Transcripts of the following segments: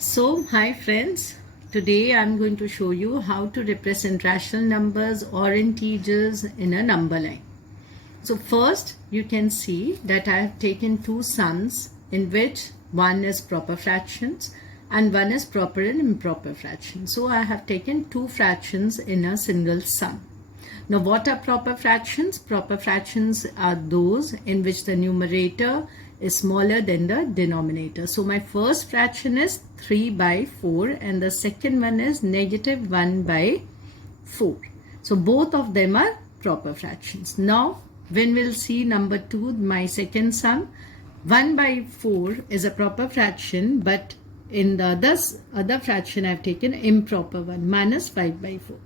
So, hi friends, today I'm going to show you how to represent rational numbers or integers in a number line. So first you can see that I have taken two sums in which one is proper fractions and one is proper and improper fractions. So I have taken two fractions in a single sum. Now what are proper fractions? Proper fractions are those in which the numerator is smaller than the denominator. So my first fraction is 3 by 4 and the second one is negative 1 by 4. So both of them are proper fractions. Now when we'll see number 2, my second sum, 1 by 4 is a proper fraction, but in the other fraction I've taken improper one, minus 5 by 4.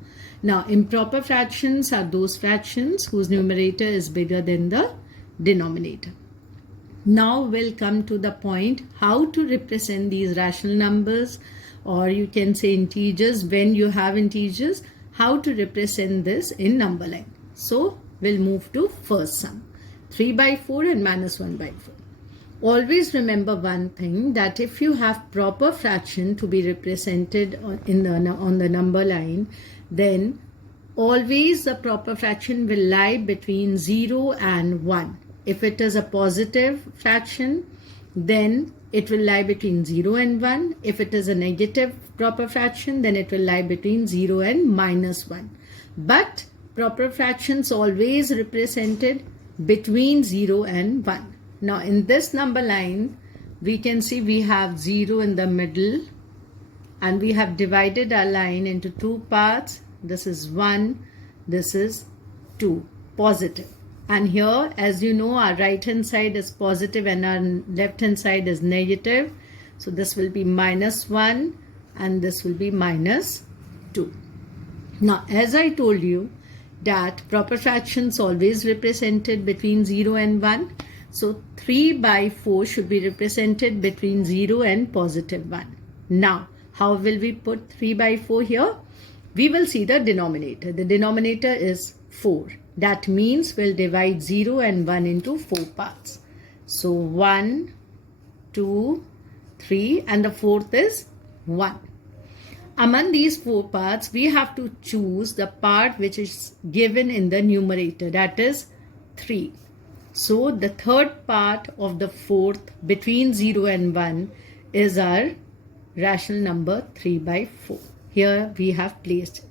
Now improper fractions are those fractions whose numerator is bigger than the denominator. Now we'll come to the point how to represent these rational numbers, or you can say integers when you have integers, how to represent this in number line. So we'll move to first sum, 3 by 4 and minus 1 by 4. Always remember one thing, that if you have proper fraction to be represented on the number line, then always the proper fraction will lie between 0 and 1. If it is a positive fraction, then it will lie between 0 and 1. If it is a negative proper fraction, then it will lie between 0 and minus 1. But proper fractions always represented between 0 and 1. Now in this number line, we can see we have 0 in the middle and we have divided our line into two parts. This is 1, this is 2, positive. And here, as you know, our right hand side is positive and our left hand side is negative. So this will be minus 1 and this will be minus 2. Now, as I told you that proper fractions always represented between 0 and 1. So 3 by 4 should be represented between 0 and positive 1. Now, how will we put 3 by 4 here? We will see the denominator. The denominator is 4. That means we'll divide 0 and 1 into 4 parts. So 1, 2, 3 and the fourth is 1. Among these 4 parts, we have to choose the part which is given in the numerator, that is 3. So the third part of the fourth between 0 and 1 is our rational number 3 by 4. Here we have placed it.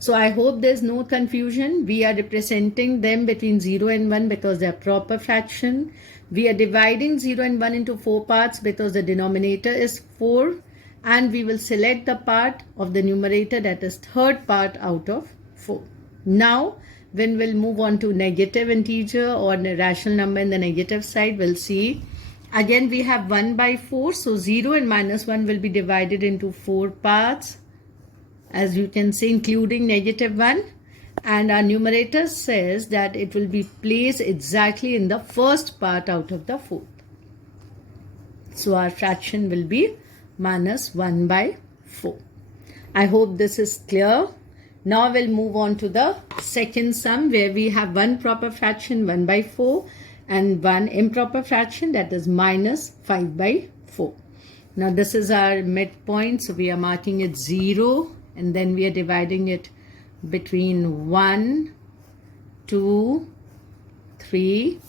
So I hope there's no confusion. We are representing them between 0 and 1 because they are proper fraction. We are dividing 0 and 1 into 4 parts because the denominator is 4. And we will select the part of the numerator that is third part out of 4. Now, when we'll move on to negative integer or a rational number in the negative side, we'll see. Again, we have 1 by 4. So 0 and minus 1 will be divided into 4 parts, as you can see, including negative 1. And our numerator says that it will be placed exactly in the first part out of the fourth. So our fraction will be minus 1 by 4. I hope this is clear. Now we'll move on to the second sum, where we have one proper fraction 1 by 4 and one improper fraction, that is minus 5 by 4. Now this is our midpoint, so we are marking it 0 and then we are dividing it between 1, 2, 3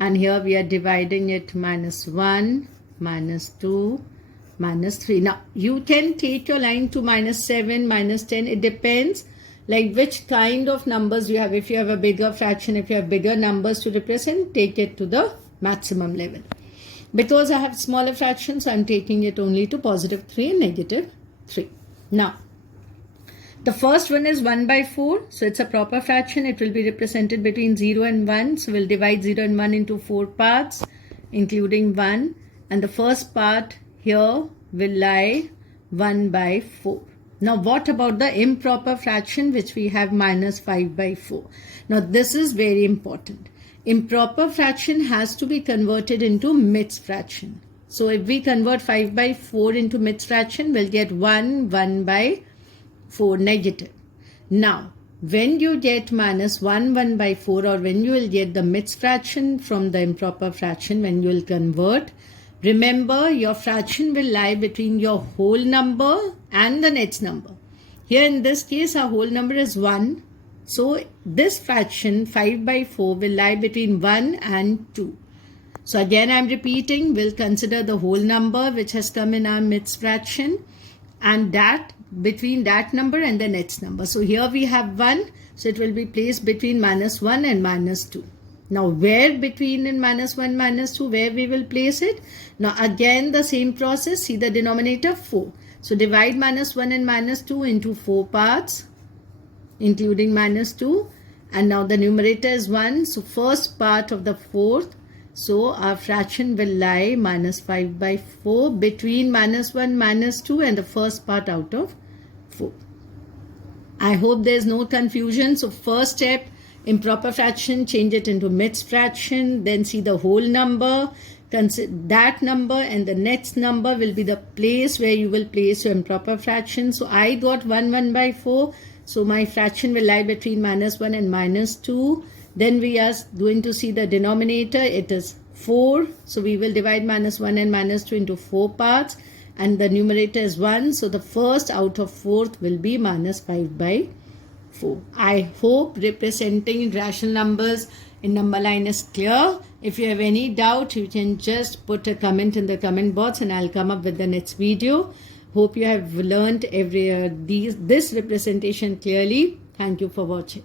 and here we are dividing it minus 1, minus 2, minus 3. Now you can take your line to minus 7, minus 10. It depends like which kind of numbers you have. If you have a bigger fraction, if you have bigger numbers to represent, take it to the maximum level. Because I have smaller fractions, I'm taking it only to positive 3 and negative 3. Now the first one is 1 by 4. So it's a proper fraction. It will be represented between 0 and 1. So we'll divide 0 and 1 into 4 parts, including 1. And the first part here will lie 1 by 4. Now what about the improper fraction, which we have minus 5 by 4? Now this is very important. Improper fraction has to be converted into mixed fraction. So if we convert 5 by 4 into mixed fraction, we'll get 1 by 4 negative. Now when you get minus 1 by 4, or when you will get the mixed fraction from the improper fraction, when you will convert, Remember, your fraction will lie between your whole number and the next number. Here in this case, our whole number is 1. So this fraction 5 by 4 will lie between 1 and 2. So again I am repeating, we'll consider the whole number which has come in our midst fraction, and that between that number and the next number. So here we have 1, so it will be placed between -1 and -2. Now where between and -1 -2, where we will place it? Now again the same process, see the denominator 4. So divide -1 and -2 into 4 parts, including -2, and now the numerator is 1, so first part of the fourth. So our fraction will lie -5 by 4 between -1 -2 and the first part out of 4. I hope there is no confusion. So first step, improper fraction, change it into mixed fraction, then see the whole number, consider that number, and the next number will be the place where you will place your improper fraction. So I got 1 by 4, so my fraction will lie between -1 and -2. Then we are going to see the denominator, it is 4, so we will divide -1 and -2 into 4 parts, and the numerator is 1, so the first out of fourth will be -5 by 4. I hope representing rational numbers in number line is clear. If you have any doubt, you can just put a comment in the comment box and I'll come up with the next video. Hope you have learned this representation clearly. Thank you for watching.